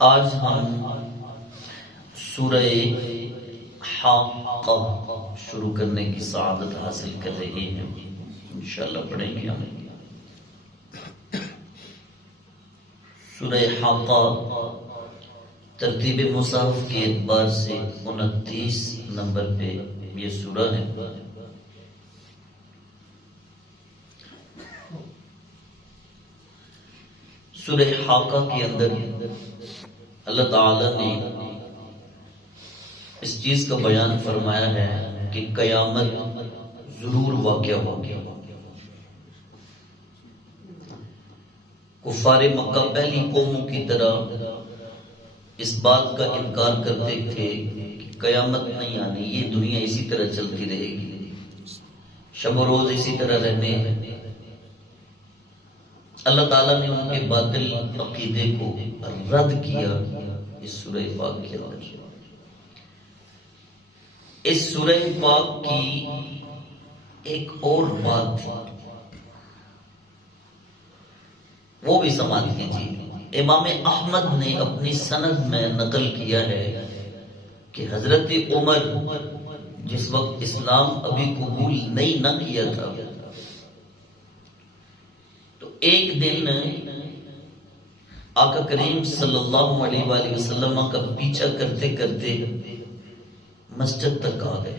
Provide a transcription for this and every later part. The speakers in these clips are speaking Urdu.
آج ہم سورہ حاقہ شروع کرنے کی سعادت حاصل کر رہے ہیں. انشاءاللہ پڑھیں گے ہم سورہ حاقہ. ترتیب مصحف کے اعتبار سے 29 نمبر پہ یہ سورہ ہے. سورہ حاقہ کے اندر اللہ تعالی نے اس چیز کا بیان فرمایا ہے کہ قیامت ضرور واقع ہوگی. کفار مکہ پہلی قوموں کی طرح اس بات کا انکار کرتے تھے کہ قیامت نہیں آنی، یہ دنیا اسی طرح چلتی رہے گی، شب و روز اسی طرح رہنے. اللہ تعالیٰ نے ان کے باطل عقیدے کو رد کیا اس سورہ پاک کے اندر. اس سورہ پاک کی ایک اور بات تھی، وہ بھی سماعت کیجیے. امام احمد نے اپنی سند میں نقل کیا ہے کہ حضرت عمر جس وقت اسلام ابھی قبول نہیں نہ کیا تھا، تو ایک دن آقا کریم صلی اللہ علیہ وآلہ وسلم کا پیچھا کرتے کرتے مسجد تک آ گئے.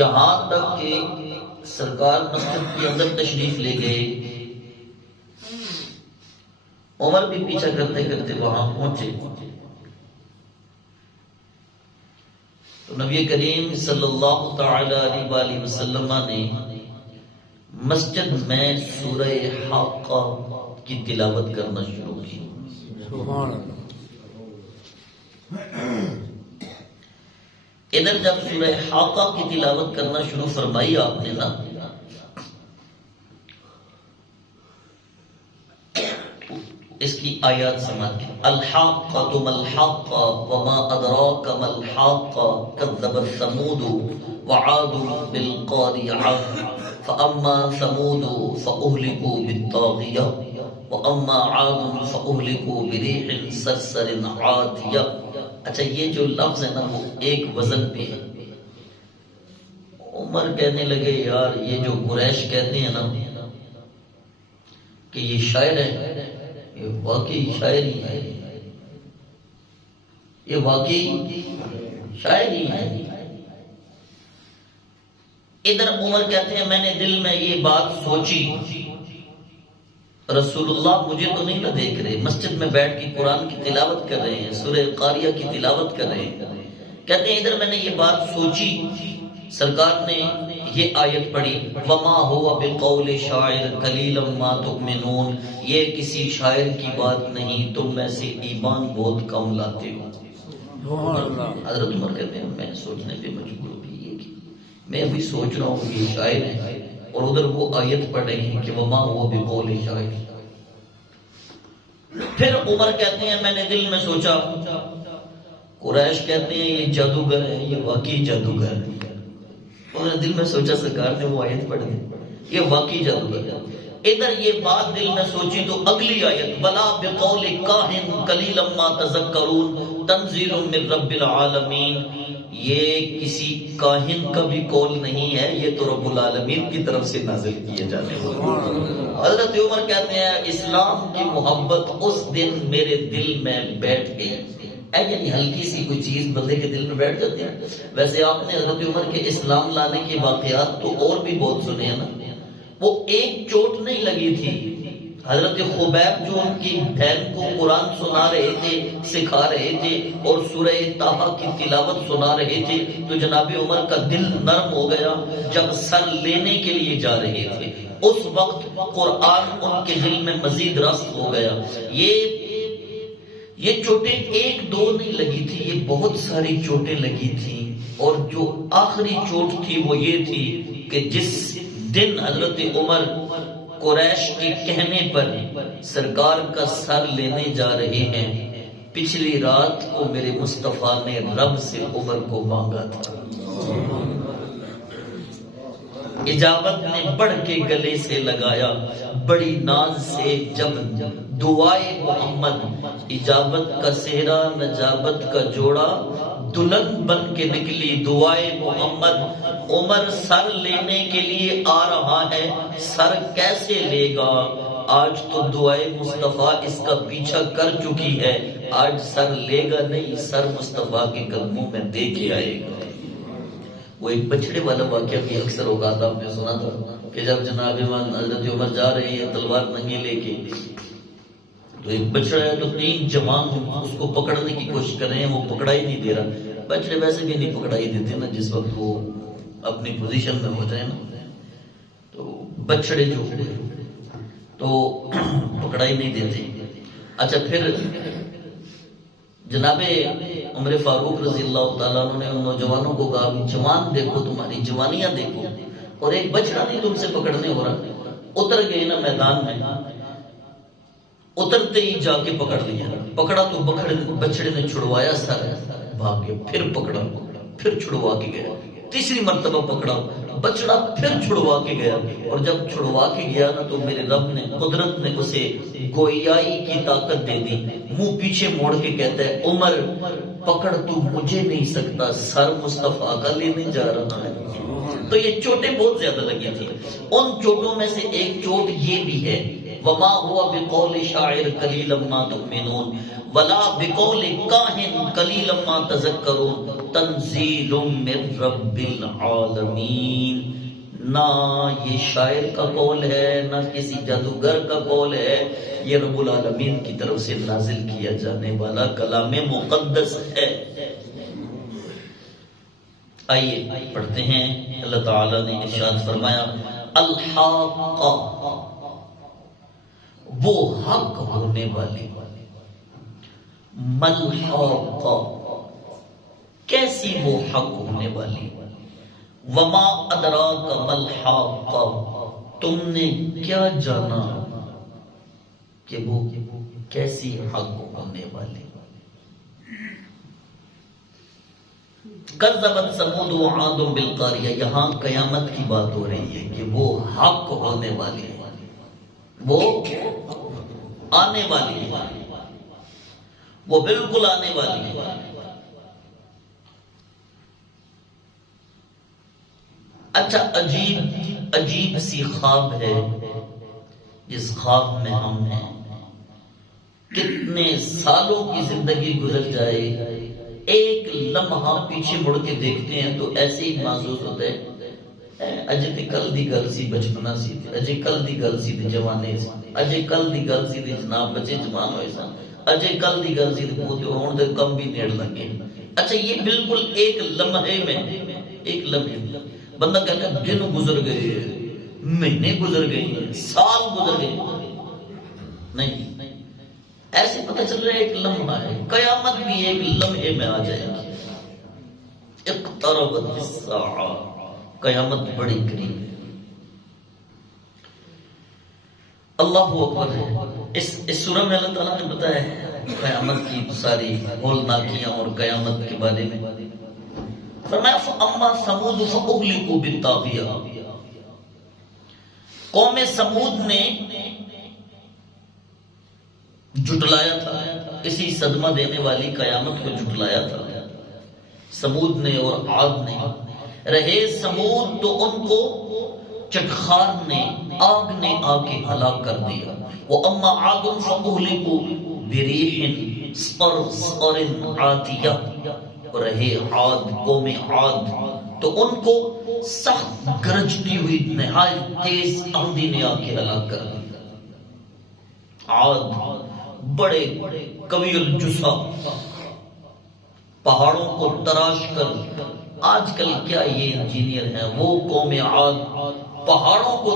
یہاں تک کہ سرکار مسجد کے اندر تشریف لے گئے. عمر بھی پیچھا کرتے کرتے وہاں پہنچے تو نبی کریم صلی اللہ تعالی علیہ وآلہ وسلم نے مسجد میں سورہ حاقہ کی تلاوت کرنا شروع کی. سبحان اللہ. ادھر جب سورہ حاقہ کی تلاوت کرنا شروع فرمائی آپ نے نا، اس کی آیات سماعت کی. الحاقۃ ما الحاقہ وما ادراک ما الحاقہ کذبت ثمود وعاد بالقاریعہ فاما ثمود فاہلکوا بالطاغیہ واما عاد فاہلکوا بريح صرصر عاتیہ. اچھا، یہ جو لفظ ہے نا وہ ایک وزن پہ ہے. عمر کہنے لگے یار یہ جو قریش کہتے ہیں نا کہ یہ شاعر ہے، یہ واقعی شاعری ہے، یہ واقعی شاعری ہے. ادھر عمر کہتے ہیں میں نے دل میں یہ بات سوچی، رسول اللہ مجھے تو نہیں نہ دیکھ رہے، مسجد میں بیٹھ کے قرآن کی تلاوت کر رہے ہیں، سورہ قاریہ کی تلاوت کر رہے ہیں. کہتے ہیں ادھر میں نے یہ بات سوچی، سرکار نے یہ آیت پڑھی وما هو بقول شاعر قلیلا ما تؤمنون. یہ کسی شاعر کی بات نہیں، تم میں سے ایمان بہت کم لاتے ہو. حضرت عمر کہتے ہیں میں سوچنے پہ مجبور بھی یہ کہ میں بھی سوچ رہا ہوں یہ شاعر ہے اور ادھر وہ آیت پڑھ رہے ہیں کہ وما هو بقول شاعر. پھر عمر کہتے ہیں میں نے دل میں سوچا، قریش کہتے ہیں یہ جادوگر ہے، یہ واقعی جادوگر ہے. انہوں نے دل میں سوچا سرکار نے وہ آیت پڑھ دی، یہ واقعی جادوگر ہے. ادھر یہ بات دل میں سوچی تو اگلی آیت بلا بقول کاہن قلیلا ما تذکرون تنزیل من رب العالمین. یہ کسی کاہن کا بھی قول نہیں ہے، یہ تو رب العالمین کی طرف سے نازل کیے جانے والے. حضرت عمر کہتے ہیں اسلام کی محبت اس دن میرے دل میں بیٹھ گئی. یعنی ہلکی سی کوئی چیز بندے کے دل میں بیٹھ جاتی ہے. ویسے آپ نے حضرت عمر کے اسلام لانے کے واقعات تو اور بھی بہت سنے ہیں نا. وہ ایک چوٹ نہیں لگی تھی. حضرت خبیب جو ان کی بہن کو قرآن سنا رہے تھے، سکھا رہے تھے اور سورہ طٰہٰ کی تلاوت سنا رہے تھے تو جناب عمر کا دل نرم ہو گیا. جب سر لینے کے لیے جا رہے تھے اس وقت قرآن ان کے دل میں مزید راسخ ہو گیا. یہ چوٹیں ایک دو نہیں لگی تھی، یہ بہت ساری چوٹیں لگی تھیں. اور جو آخری چوٹ تھی وہ یہ تھی کہ جس دن حضرت عمر قریش کے کہنے پر سرکار کا سر لینے جا رہے ہیں، پچھلی رات کو میرے مصطفیٰ نے رب سے عمر کو مانگا تھا. اجابت نے بڑھ کے گلے سے لگایا بڑی ناز سے جب دعائے محمد، اجابت کا سہرا نجابت کا جوڑا، دلہن بن کے نکلی دعائے محمد۔ عمر سر لینے کے لیے آ رہا ہے، سر کیسے لے گا؟ آج تو دعائے مصطفیٰ اس کا پیچھا کر چکی ہے، آج سر لے گا نہیں، سر مصطفیٰ کے قدموں میں دے کے آئے گا۔ وہ ایک بچڑے والا واقعہ بھی اکثر اوقات آپ نے سنا تھا کہ جب جناب حضرت عمر جا رہے ہیں تلوار ننگی لے کے، تو ایک بچڑا ہے تو 3 جوان اس کو پکڑنے کی کوشش کر رہے ہیں، وہ پکڑا ہی نہیں دے رہا۔ بچڑے ویسے بھی نہیں پکڑائی دیتے نا جس وقت وہ اپنی پوزیشن میں ہو جائے نا، تو بچڑے جو ہوئے تو پکڑائی نہیں دیتے۔ اچھا پھر جناب عمر فاروق رضی اللہ تعالیٰ عنہ نے ان نوجوانوں کو کہا کہ جوان دیکھو، تمہاری جوانیاں دیکھو، اور ایک بچڑا نہیں تم سے پکڑنے ہو رہا۔ اتر گئے نا میدان میں، اترتے ہی جا کے پکڑ لیا، پکڑا تو بچڑے نے چھڑوایا سر، بھاگ گیا، پھر پکڑا، پھر چھڑوا کے گیا، تیسری مرتبہ پکڑا بچڑا، پھر چھڑوا کے گیا، اور جب چھڑوا کے گیا نا تو میرے رب نے، قدرت نے اسے گویائی کی طاقت دے دی۔ منہ پیچھے موڑ کے کہتا ہے عمر پکڑ تو مجھے نہیں سکتا، سر مصطفیٰ کا لینے جا رہا ہے۔ تو یہ چوٹیں بہت زیادہ لگی تھی۔ ان چوٹوں میں سے ایک چوٹ یہ بھی ہے، وما ہوا بقول شاعر قلیلا ما تؤمنون ولا بقول کاہن قلیلا ما تذکرون تنزیل من رب العالمین۔ نہ یہ شاعر کا قول ہے، نہ کسی جادوگر کا قول ہے، یہ رب العالمین کی طرف سے نازل کیا جانے والا کلام مقدس ہے۔ آئیے پڑھتے ہیں، اللہ تعالیٰ نے ارشاد فرمایا الحاقہ، وہ حق ہونے والی، ملحاقہ، کیسی وہ حق ہونے والی، وما ادراک ملحاقہ، تم نے کیا جانا کہ وہ کیسی حق ہونے والی۔ کذبت ثمود وعاد بالقاریہ، یہاں قیامت کی بات ہو رہی ہے کہ وہ حق ہونے والی ہے، وہ آنے والی ہے، وہ بالکل آنے والی ہے۔ اچھا عجیب سی خواب ہے، جس خواب میں ہم ہیں، کتنے سالوں کی زندگی گزر جائے، ایک لمحہ پیچھے مڑ کے دیکھتے ہیں تو ایسے ہی محسوس ہوتا ہے اجے تے کل دی گل سی بچپنا سی، اجے کل دی گل سی تے جوانے سی، اجے کل دی گل سی تے جناب بچے جوان ہوئے سن، اجے کل دی گل سی تے پوتے ہون دے کم بھی نیڑ لگے۔ اچھا یہ بالکل ایک لمحے میں، ایک لمحے بندہ کہتا ہے دن گزر گئے، مہینے گزر گئے، سال گزر گئے، نہیں، ایسے پتہ چل رہا ہے ایک لمحہ ہے۔ قیامت بھی ایک لمحے میں آ جائے گی۔ اقتربت الساعہ، قیامت بڑی قریب ہے۔ اللہ اکبر ہے۔ اس سورہ میں اللہ تعالیٰ نے بتایا ہے قیامت کی ساری ہولناکیاں اور قیامت کے بارے میں۔ فرمایا فَأَمَّا ثَمُودُ فَأُهْلِكُوا بِالطَّاغِيَةِ، قوم سمود نے جھٹلایا تھا، اسی صدمہ دینے والی قیامت کو جھٹلایا تھا سمود نے اور عاد نے۔ رہے سمود تو ان کو چٹخار نے، آگ نے آ کے ہلاک کر دیا۔ وَأَمَّا عَادٌ فَأُهْلِكُوا بِرِيحٍ صَرْصَرٍ عَاتِيَةٍ، رہے عاد، قوم عاد، تو ان کو سخت گرجتی ہوئی نہایت تیز آندھی نے آ کے ہلاک کر دیا۔ عاد بڑے قوی الجثہ، پہاڑوں کو تراش کر، آج کل کیا یہ انجینئر ہیں، وہ قوم عاد پہاڑوں کو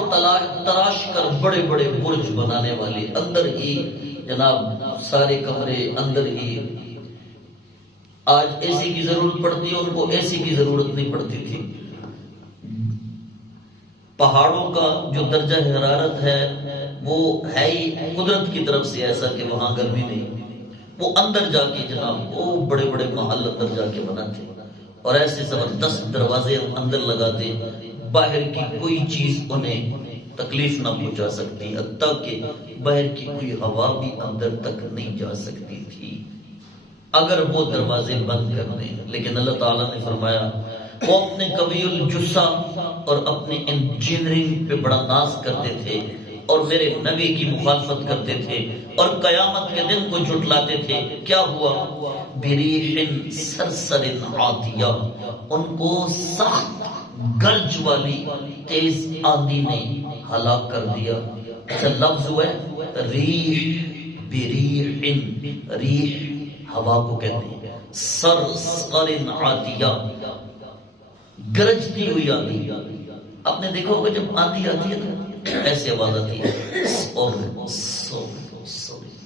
تراش کر بڑے بڑے برج بنانے والے، اندر ہی جناب سارے کمرے اندر ہی۔ آج اے سی کی ضرورت پڑتی ہے، ان کو اے سی کی ضرورت نہیں پڑتی تھی۔ پہاڑوں کا جو درجہ حرارت ہے وہ ہے ہی قدرت کی طرف سے ایسا کہ وہاں گرمی نہیں، وہ اندر جا کے جناب وہ بڑے بڑے محل اندر جا کے بناتے، اور ایسے زبردست دروازے اندر لگاتے، باہر کی کوئی چیز انہیں تکلیف نہ پہنچا سکتی، حتیٰ کہ باہر کی کوئی ہوا بھی اندر تک نہیں جا سکتی تھی اگر وہ دروازے بند کر دیں۔ لیکن اللہ تعالیٰ نے فرمایا وہ اپنے قوی الجثہ اور اپنے انجینئرنگ پہ بڑا ناز کرتے تھے اور میرے نبی کی مخالفت کرتے تھے اور قیامت کے دن کو جھٹلاتے تھے۔ کیا ہوا؟ بریح سرسر عاتیہ، ان کو سخت گرج والی تیز آندھی نے ہلاک کر دیا۔ ایسا لفظ ہوا ہے ریح، بریح، ریح ہوا کو کہتے ہیں، سرسر عاتیہ گرجتی ہوئی آندھی۔ آپ نے دیکھا ہوگا جب آندھی آتی ہے تو ایسی آواز آتی ہے،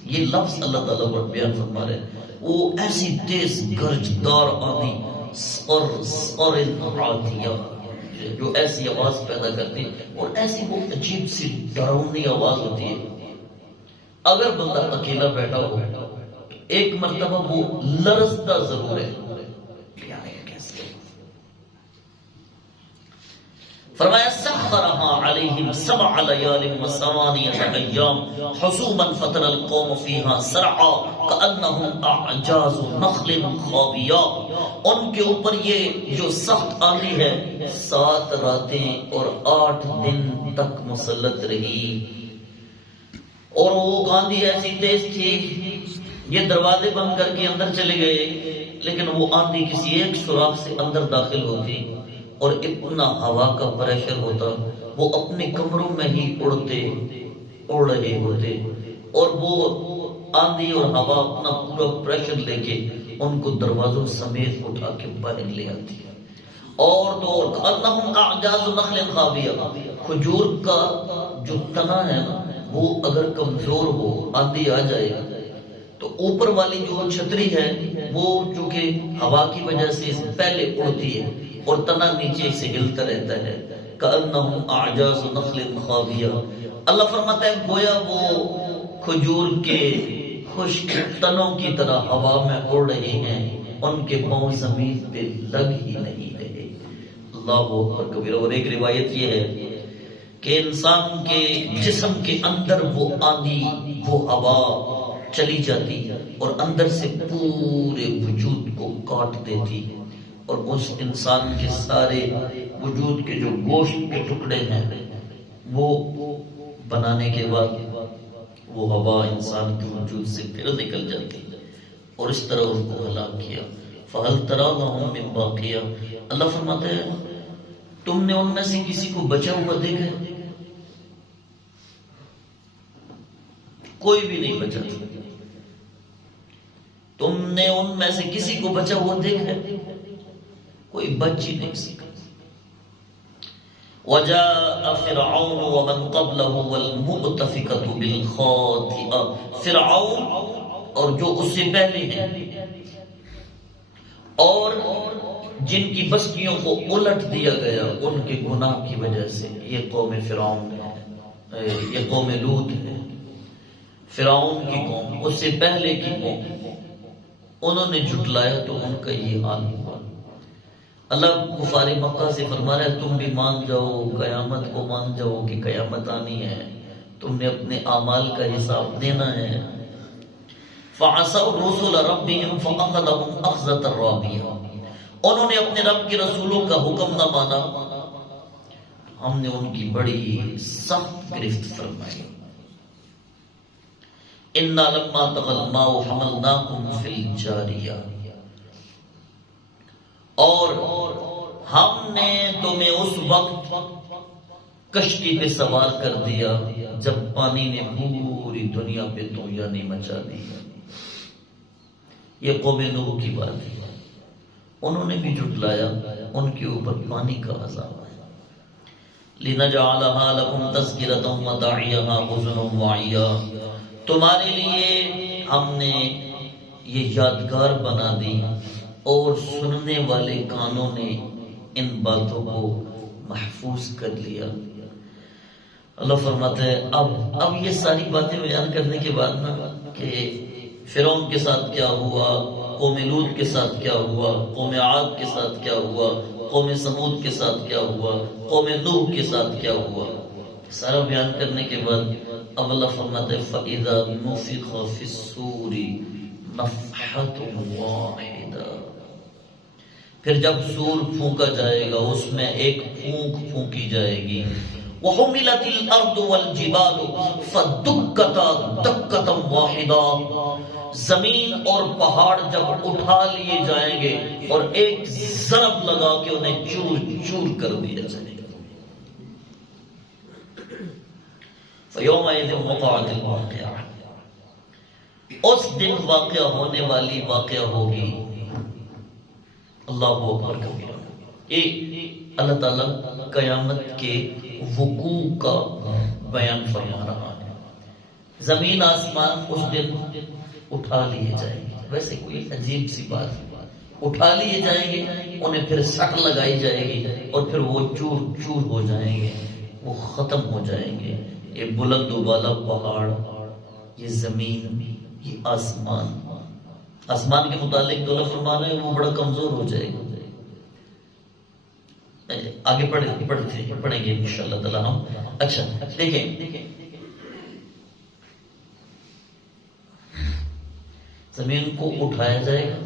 یہ لفظ اللہ تعالیٰ پر بیان فرما رہے ہیں، وہ ایسی تیز گرجدار آندھی اور عاتیہ جو ایسی آواز پیدا کرتی ہے، اور ایسی وہ عجیب سی ڈراؤنی آواز ہوتی ہے۔ اگر بندہ اکیلا بیٹھا ہو ایک مرتبہ وہ لرزتا ضرور ہے۔ فرمایا سخرها علیہم 7 لیال و 8 ایام حسوما فترى القوم فیہا سرعا کأنہم اعجاز نخل خاویہ، ان کے اوپر یہ جو سخت آندھی ہے 7 راتیں اور 8 دن تک مسلط رہی، اور وہ آندھی ایسی تیز تھی یہ دروازے بند کر کے اندر چلے گئے، لیکن وہ آندھی کسی ایک سوراخ سے اندر داخل ہوتی اور اتنا ہوا کا پریشر ہوتا، وہ اپنے کمروں میں ہی اڑ رہے ہوتے، اور وہ آندھی اور ہوا اپنا پورا پریشر لے کے ان کو دروازوں سمیت اٹھا کے باہر لے آتی ہے۔ اور تو انہم اعجاز نخل خاویہ، کھجور کا جو تنا ہے نا وہ اگر کمزور ہو، آندھی آ جائے تو اوپر والی جو چھتری ہے وہ چونکہ ہوا کی وجہ سے پہلے اڑتی ہے اور تنا نیچے سے ہلتا رہتا ہے، کأنہم اعجاز نخل خاویہ۔ اللہ فرماتا ہے گویا وہ کھجور کے خشک تنوں کی طرح ہوا میں اڑ رہے ہیں، ان کے پاؤں زمین پہ لگ ہی نہیں رہے۔ اللہ اکبر کبیرہ۔ اور ایک روایت یہ ہے کہ انسان کے جسم کے اندر وہ آندھی، وہ ہوا چلی جاتی اور اندر سے پورے وجود کو کاٹ دیتی، اور اس انسان کے سارے وجود کے جو گوشت کے ٹکڑے ہیں وہ بنانے کے بعد وہ ہوا انسان کے وجود سے پھر نکل جاتی، اور اس طرح ان کو ہلاک کیا۔ فَهَلْ تَرَىٰ لَهُم مِّن بَاقِيَةٍ، اللہ فرماتے ہیں تم نے ان میں سے کسی کو بچا ہوا دیکھا ہے؟ کوئی بھی نہیں بچا تھا۔ تم نے ان میں سے کسی کو بچا ہوا دیکھا ہے؟ کوئی بچ ہی نہیں سکا۔ وَجَاءَ فِرْعَوْنُ وَمَنْ قَبْلَهُ وَالْمُؤْتَفِكَةُ بِالْخَاطِئَةِ، فرعون اور جو اس سے پہلے ہیں اور جن کی بستیوں کو الٹ دیا گیا ان کے گناہ کی وجہ سے، یہ قوم فرعون ہے، یہ قوم لوط ہے، فرعون کی قوم، اس سے پہلے کی قوم، انہوں نے جھٹلایا تو ان کا یہ حال ہوا۔ اللہ کفار مکہ سے فرما رہا ہے تم بھی مان جاؤ، قیامت کو مان جاؤ کہ قیامت آنی ہے، تم نے اپنے اعمال کا حساب دینا ہے۔ فَعَصَوْا رُسُلَ رَبِّهِمْ فَأَخَذَهُمْ أَخْذَةً رَّابِيَةً، انہوں نے اپنے رب کے رسولوں کا حکم نہ مانا، ہم نے ان کی بڑی سخت گرفت فرمائی۔ إِنَّا لَمَّا طَغَى الْمَاءُ حَمَلْنَاكُمْ فِي الْجَارِيَةِ، اور ہم نے تمہیں اس وقت کشتی پہ سوار کر دیا جب پانی نے پوری دنیا پہ طغیانی مچا دی۔ یہ قوم نوح کی بات ہے، انہوں نے بھی جھٹلایا، ان کے اوپر پانی کا عذاب آیا۔ لِنَجْعَلَهَا لَكُمْ تَذْكِرَةً وَتَعِيَهَا أُذُنٌ وَاعِيَةٌ، تمہارے لیے ہم نے یہ یادگار بنا دی اور سننے والے کانوں نے ان باتوں کو محفوظ کر لیا۔ اللہ فرماتا ہے اب یہ ساری باتیں بیان کرنے کے بعد نا کہ فرعون کے ساتھ کیا ہوا، قوم لوط کے ساتھ کیا ہوا، قوم عاد کے ساتھ کیا ہوا، قوم سمود کے ساتھ کیا ہوا، قوم نوح کے ساتھ کیا ہوا، سارا بیان کرنے کے بعد اب اللہ فرماتے ہیں فَإِذَا نُفِخَ فِي الصُّورِ نَفْحَةٌ وَاحِدَةٌ، پھر جب سور پھونکا جائے گا اس میں ایک پھونک پھونکی جائے گی، وَحُمِلَتِ الْأَرْضُ وَالْجِبَالُ فَدُكَّتَا دَكَّةً وَاحِدَةً، زمین اور پہاڑ جب اٹھا لیے جائیں گے اور ایک ضرب لگا کے انہیں چور چور کر دیا جائے گا۔ فَيَوْمَئِذٍ وَقَعَتِ الْوَاقِعَةُ، اس دن واقع ہونے والی واقعہ ہوگی۔ اللہ اکبر کبیرہ، یہ اللہ تعالیٰ قیامت کے وقوع کا بیان فرما رہا ہے۔ زمین آسمان اس دن اٹھا لیے جائیں گے، ویسے کوئی عجیب سی بات، اٹھا لیے جائیں گے، انہیں پھر سٹ لگائی جائے گی اور پھر وہ چور چور ہو جائیں گے، وہ ختم ہو جائیں گے۔ یہ بلند و بالا پہاڑ، یہ زمین، یہ آسمان، آسمان کے متعلق تو اللہ فرما رہے ہیں وہ بڑا کمزور ہو جائے گا۔ آگے پڑھیں گے انشاءاللہ تعالی ہم۔ اچھا دیکھیں، زمین کو اٹھایا جائے گا،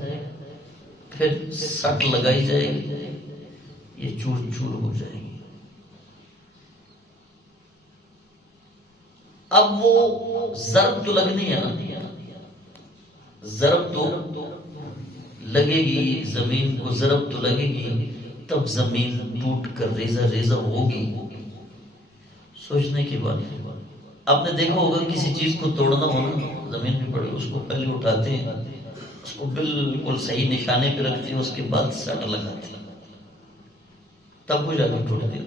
پھر سٹ لگائی جائے گی، یہ چور چور ہو جائے گی۔ اب وہ ضرب تو لگنی ہے نا، ضرب تو لگے گی، زمین کو ضرب تو لگے گی، تب زمین ٹوٹ کر ریزہ ریزہ ہوگی۔ سوچنے کی بات ہے، آپ نے دیکھا ہوگا کسی چیز کو توڑنا ہونا، زمین پہ پڑے اس کو پہلے اٹھاتے ہیں، اس کو بالکل صحیح نشانے پہ رکھتے ہیں، اس کے بعد سٹ لگاتے ہیں، تب وہ جا کے ٹوٹتے ہیں۔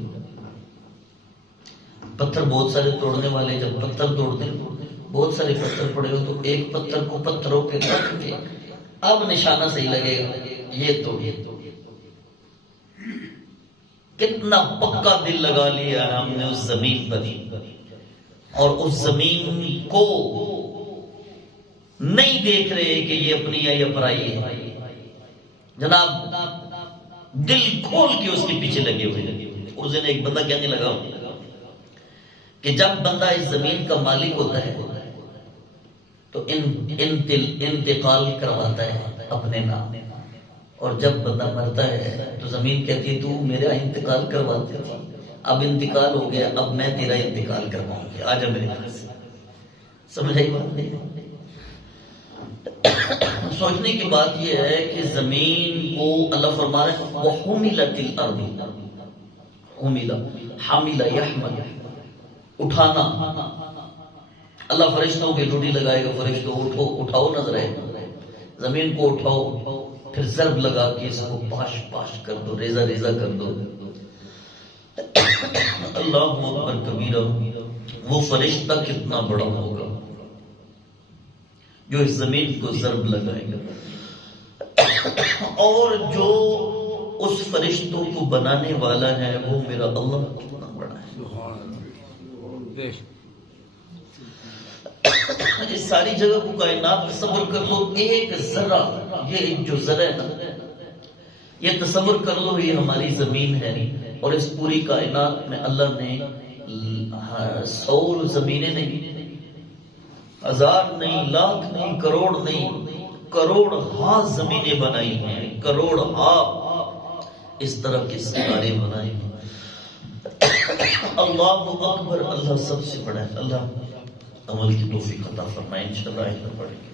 پتھر بہت سارے توڑنے والے جب پتھر توڑتے ہیں، بہت سارے پتھر پڑے ہو تو ایک پتھر کو پتھروں پہ رکھ کے اب نشانہ صحیح لگے گا، یہ توڑیے۔ کتنا پکا دل لگا لیا ہے ہم نے اس زمین پر، اور اس زمین کو نہیں دیکھ رہے کہ یہ اپنی ہے یا پرائی ہے، جناب دل کھول کے اس کے پیچھے لگے ہوئے۔ اس دن ایک بندہ کہنے لگا کہ جب بندہ اس زمین کا مالک ہوتا ہے تو انتقال کرواتا ہے اپنے نام، اور جب بندہ مرتا ہے تو زمین کہتی ہے تو میرا انتقال کرواتے تھا، اب انتقال ہو گیا، اب میں تیرا انتقال کرواؤں گی، آجا میرے پاس۔ سمجھ آئی بات نہیں؟ سوچنے کی بات یہ ہے کہ زمین کو اللہ فرما رہا ہے وَحُمِلَتِ الْأَرْضُ، حَمِلَ يَحْمَلُ، اٹھانا۔ اللہ فرشتوں کی ڈیوٹی لگائے گا، فرشتوں اٹھو، اٹھاؤ نظر ہے، زمین کو اٹھاؤ، پھر ضرب لگا کے اس کو پاش پاش کر دو، ریزہ ریزہ کر دو۔ اللہ اکبر کبیرہ، وہ فرشتہ کتنا بڑا ہوگا جو اس زمین کو ضرب لگائے گا، اور جو اس فرشتوں کو بنانے والا ہے وہ میرا اللہ کتنا بڑا ہے۔ اس ساری جگہ کو کائنات تصور کر لو، ایک ذرہ، یہ جو ذرہ ہے نا، یہ تصور کر لو یہ ہماری زمین ہے، اور اس پوری کائنات میں اللہ نے 100 زمینیں نہیں، 1000 نہیں، لاکھ نہیں، کروڑ نہیں، کروڑ ہاں زمینیں بنائی ہیں، کروڑ ہاں اس طرح کے ستارے بنائے ہیں۔ اللہ اکبر، اللہ سب سے بڑا ہے۔ اللہ عمل کی توفیق عطا فرمائے، انشاءاللہ پڑھیں گے۔